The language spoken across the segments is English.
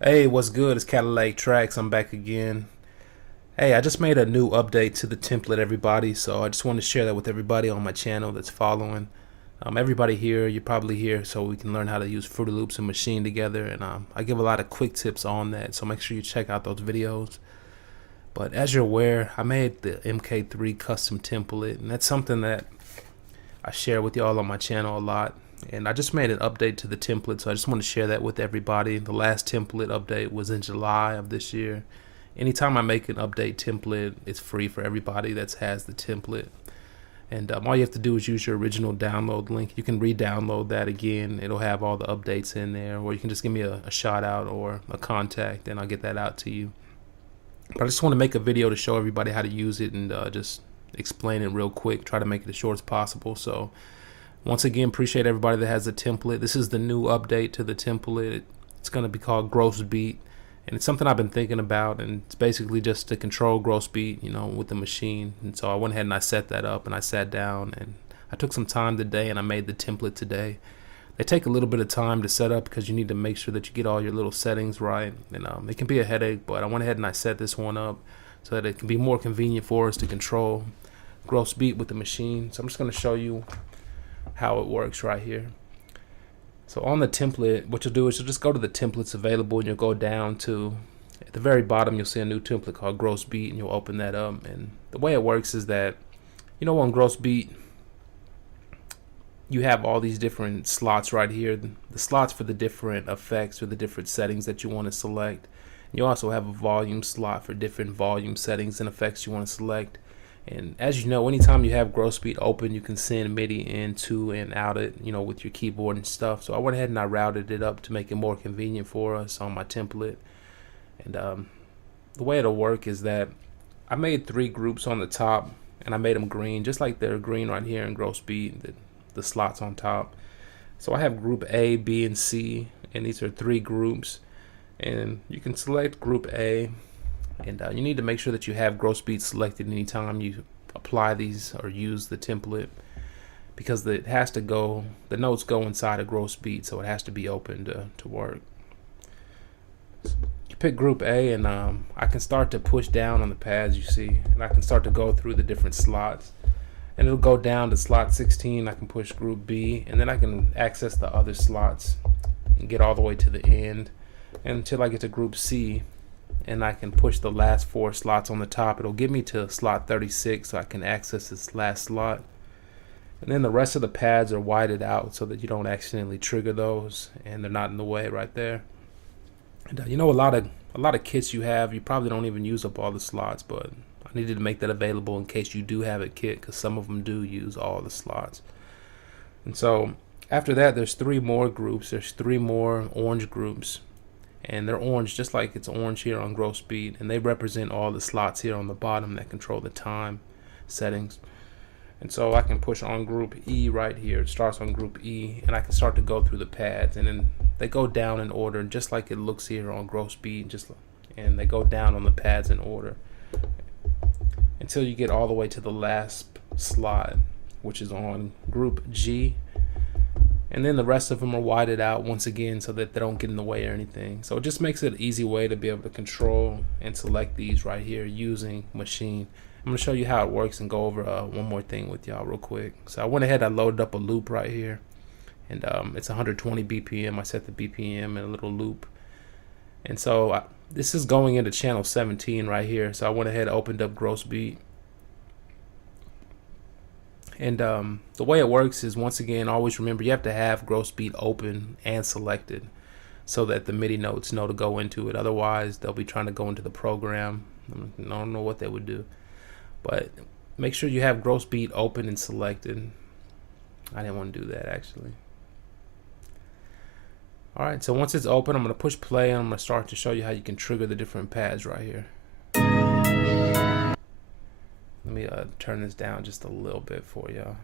Hey, what's good? It's CADILLAKTRACKZ. I'm back again. Hey, I just made a new update to the template, everybody. So I just want to share that with everybody on my channel that's following. Everybody here, you're probably here so we can learn how to use Fruity Loops and Machine together. And I give a lot of quick tips on that. So make sure you check out those videos. But as you're aware, I made the MK3 custom template. And that's something that I share with y'all on my channel a lot. And I just made an update to the template, so I just want to share that with everybody. The last template update was in July of this year. Anytime I make an update template, it's free for everybody that has the template. And all you have to do is use your original download link. You can re-download that again. It'll have all the updates in there, or you can just give me a shout out or a contact and I'll get that out to you. But I just want to make a video to show everybody how to use it and just explain it real quick, try to make it as short as possible. So once again, appreciate everybody that has a template. This is the new update to the template. It's going to be called Gross Beat, and it's something I've been thinking about, and it's basically just to control gross beat, with the machine. And so I went ahead and I set that up, and I sat down, and I took some time today, and I made the template today. They take a little bit of time to set up because you need to make sure that you get all your little settings right, and it can be a headache, but I went ahead and I set this one up so that it can be more convenient for us to control gross beat with the machine. So I'm just going to show you how it works right here. So on the template, what you'll do is you'll just go to the templates available, and you'll go down to at the very bottom. You'll see a new template called Gross Beat, and you'll open that up. And the way it works is that, on Gross Beat, you have all these different slots right here, the slots for the different effects or the different settings that you want to select. You also have a volume slot for different volume settings and effects you want to select. And as you know, anytime you have Gross Beat open, you can send MIDI into and out it, with your keyboard and stuff. So I went ahead and I routed it up to make it more convenient for us on my template. And the way it'll work is that I made 3 groups on the top, and I made them green, just like they're green right here in Gross Beat, the slots on top. So I have group A, B, and C, and these are 3 groups. And you can select group A. And you need to make sure that you have gross beat selected anytime you apply these or use the template, because it has to go, the notes go inside a gross beat, so it has to be open to work. You pick group A, and I can start to push down on the pads, you see, and I can start to go through the different slots, and it'll go down to slot 16. I can push group B, and then I can access the other slots and get all the way to the end, and until I get to group C. And I can push the last 4 slots on the top. It'll get me to slot 36, so I can access this last slot. And then the rest of the pads are whited out so that you don't accidentally trigger those, and they're not in the way right there. And a lot of kits you have, you probably don't even use up all the slots, but I needed to make that available in case you do have a kit, because some of them do use all the slots. And so after that, there's 3 more groups. There's 3 more orange groups. And they're orange just like it's orange here on Gross Beat, and they represent all the slots here on the bottom that control the time settings. And so I can push on group E right here. It starts on group E, and I can start to go through the pads, and then they go down in order just like it looks here on Gross Beat, and they go down on the pads in order until you get all the way to the last slot, which is on group G. And then the rest of them are whited out once again so that they don't get in the way or anything. So it just makes it an easy way to be able to control and select these right here using Machine. I'm going to show you how it works and go over one more thing with y'all real quick. So I went ahead, I loaded up a loop right here, and it's 120 BPM. I set the BPM in a little loop. And so this is going into channel 17 right here. So I went ahead and opened up Gross Beat. And the way it works is, once again, always remember you have to have Gross Beat open and selected so that the MIDI notes know to go into it. Otherwise, they'll be trying to go into the program. I don't know what they would do. But make sure you have Gross Beat open and selected. I didn't want to do that, actually. Alright, so once it's open, I'm going to push play, and I'm going to start to show you how you can trigger the different pads right here. Let me turn this down just a little bit for y'all.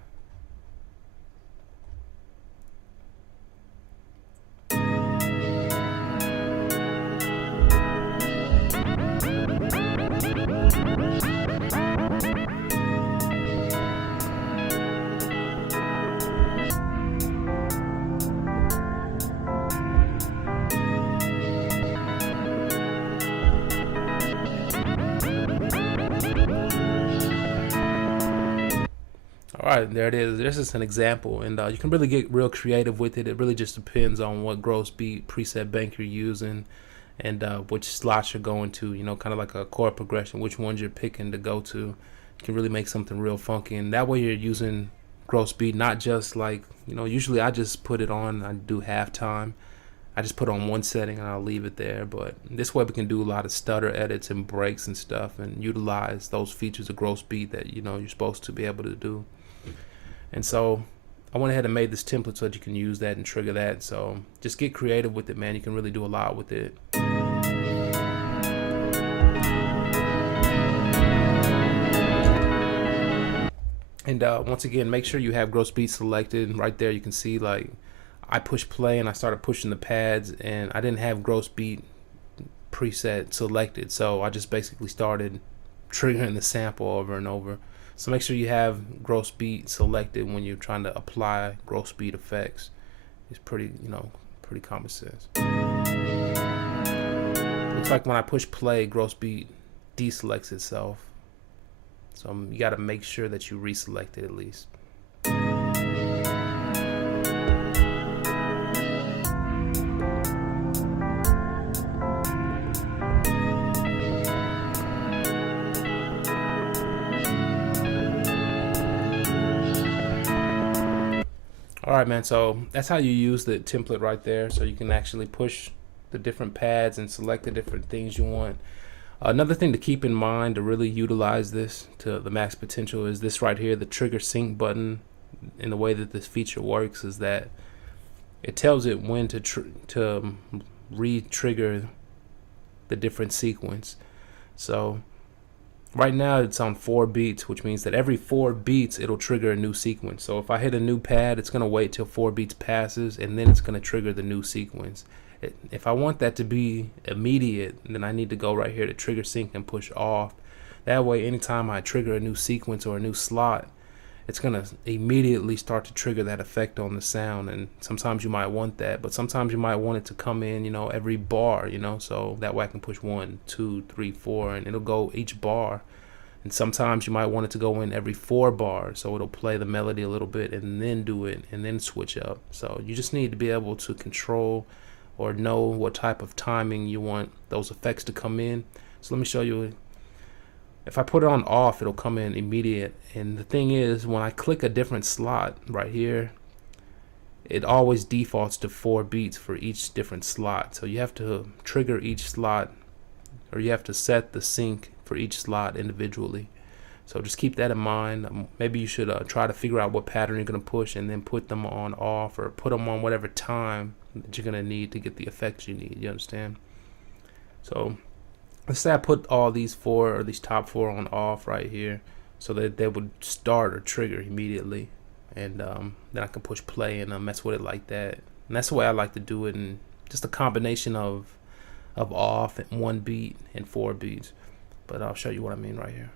All right, there it is. This is an example, and you can really get real creative with it. It really just depends on what gross beat preset bank you're using, and which slots you're going to. You know, kind of like a chord progression, which ones you're picking to go to. You can really make something real funky, and that way you're using gross beat, not just like, you know, usually I just put it on, I do halftime. I just put on one setting and I'll leave it there, but this way we can do a lot of stutter edits and breaks and stuff and utilize those features of gross beat that, you know, you're supposed to be able to do. And so I went ahead and made this template so that you can use that and trigger that. So just get creative with it, man. You can really do a lot with it. And once again, make sure you have gross beat selected. Right there you can see, like, I pushed play and I started pushing the pads, and I didn't have gross beat preset selected, so I just basically started triggering the sample over and over. So make sure you have gross beat selected when you're trying to apply gross beat effects. It's pretty, you know, pretty common sense. Looks like when I push play, gross beat deselects itself. So you got to make sure that you reselect it at least. Alright, man, so that's how you use the template right there. So you can actually push the different pads and select the different things you want. Another thing to keep in mind to really utilize this to the max potential is this right here, the trigger sync button. In the way that this feature works is that it tells it when to re-trigger the different sequence. So right now it's on 4 beats, which means that every 4 beats it'll trigger a new sequence. So if I hit a new pad, it's gonna wait till 4 beats passes and then it's gonna trigger the new sequence. If I want that to be immediate, then I need to go right here to trigger sync and push off. That way anytime I trigger a new sequence or a new slot, it's gonna immediately start to trigger that effect on the sound. And sometimes you might want that, but sometimes you might want it to come in, you know, every bar, you know, so that way I can push 1, 2, 3, 4, and it'll go each bar. And sometimes you might want it to go in every 4 bars, so it'll play the melody a little bit and then do it and then switch up. So you just need to be able to control or know what type of timing you want those effects to come in. So let me show you. If I put it on off, it'll come in immediate. And the thing is, when I click a different slot right here, it always defaults to 4 beats for each different slot. So you have to trigger each slot, or you have to set the sync for each slot individually. So just keep that in mind. Maybe you should try to figure out what pattern you're going to push and then put them on off, or put them on whatever time that you're going to need to get the effects you need. You understand? So let's say I put all these 4 or these top 4 on off right here so that they would start or trigger immediately, and then I can push play and mess with it like that. And that's the way I like to do it, and just a combination of off and 1 beat and 4 beats. But I'll show you what I mean right here.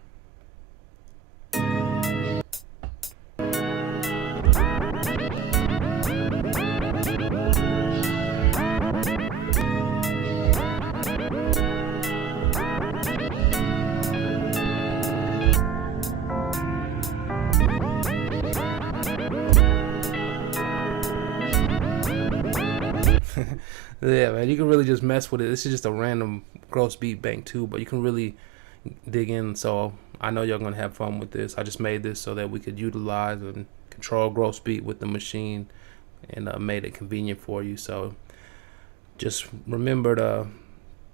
Yeah, man, you can really just mess with it. This is just a random gross beat bank too, but you can really dig in. So I know y'all gonna have fun with this. I just made this so that we could utilize and control gross beat with the machine, and made it convenient for you. So just remember to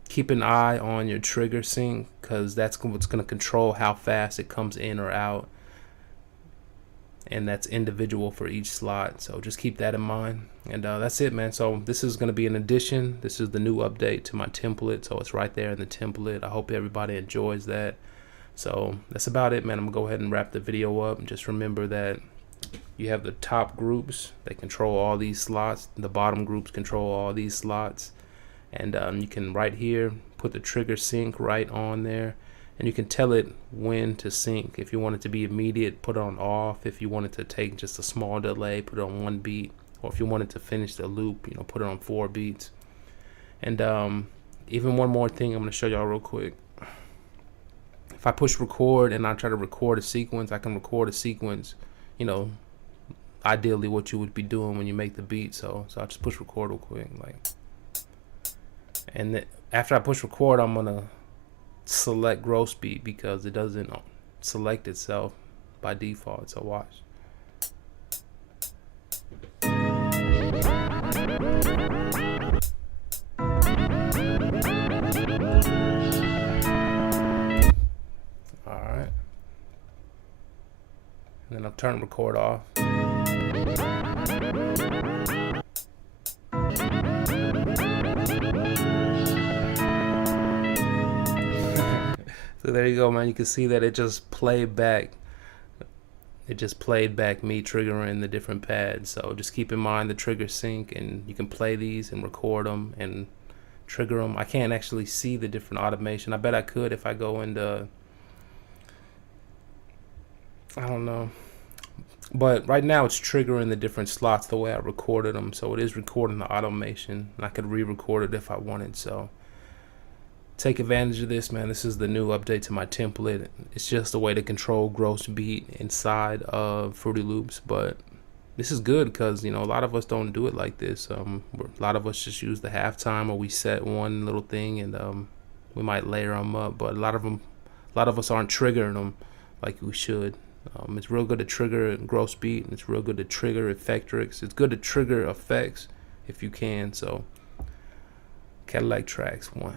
keep an eye on your trigger sync, because that's what's gonna control how fast it comes in or out, and that's individual for each slot. So just keep that in mind. And that's it, man. So this is going to be an addition. This is the new update to my template, so it's right there in the template. I hope everybody enjoys that. So that's about it, man. I'm gonna go ahead and wrap the video up, and just remember that you have the top groups that control all these slots, the bottom groups control all these slots, and you can right here put the trigger sync right on there, and you can tell it when to sync. If you want it to be immediate, put it on off. If you want it to take just a small delay, put it on 1 beat. Or if you wanted to finish the loop, you know, put it on 4 beats. And even one more thing I'm going to show y'all real quick. If I push record and I try to record a sequence, I can record a sequence you know, ideally what you would be doing when you make the beat. So I'll just push record real quick, like, and then after I push record, I'm gonna select gross beat because it doesn't select itself by default. So watch. Alright. And then I'll turn record off. So there you go, man. You can see that it just played back. It just played back me triggering the different pads. So just keep in mind the trigger sync, and you can play these and record them and trigger them. I can't actually see the different automation. I bet I could if I go into, I don't know. But right now it's triggering the different slots the way I recorded them. So it is recording the automation. I could re-record it if I wanted. So take advantage of this, man. This is the new update to my template. It's just a way to control gross beat inside of Fruity Loops, but this is good because, you know, a lot of us don't do it like this. A lot of us just use the halftime, or we set one little thing and we might layer them up, but a lot of us aren't triggering them like we should. It's real good to trigger gross beat, and it's real good to trigger effect tricks. It's good to trigger effects if you can. So CADILLAKTRACKZ 1.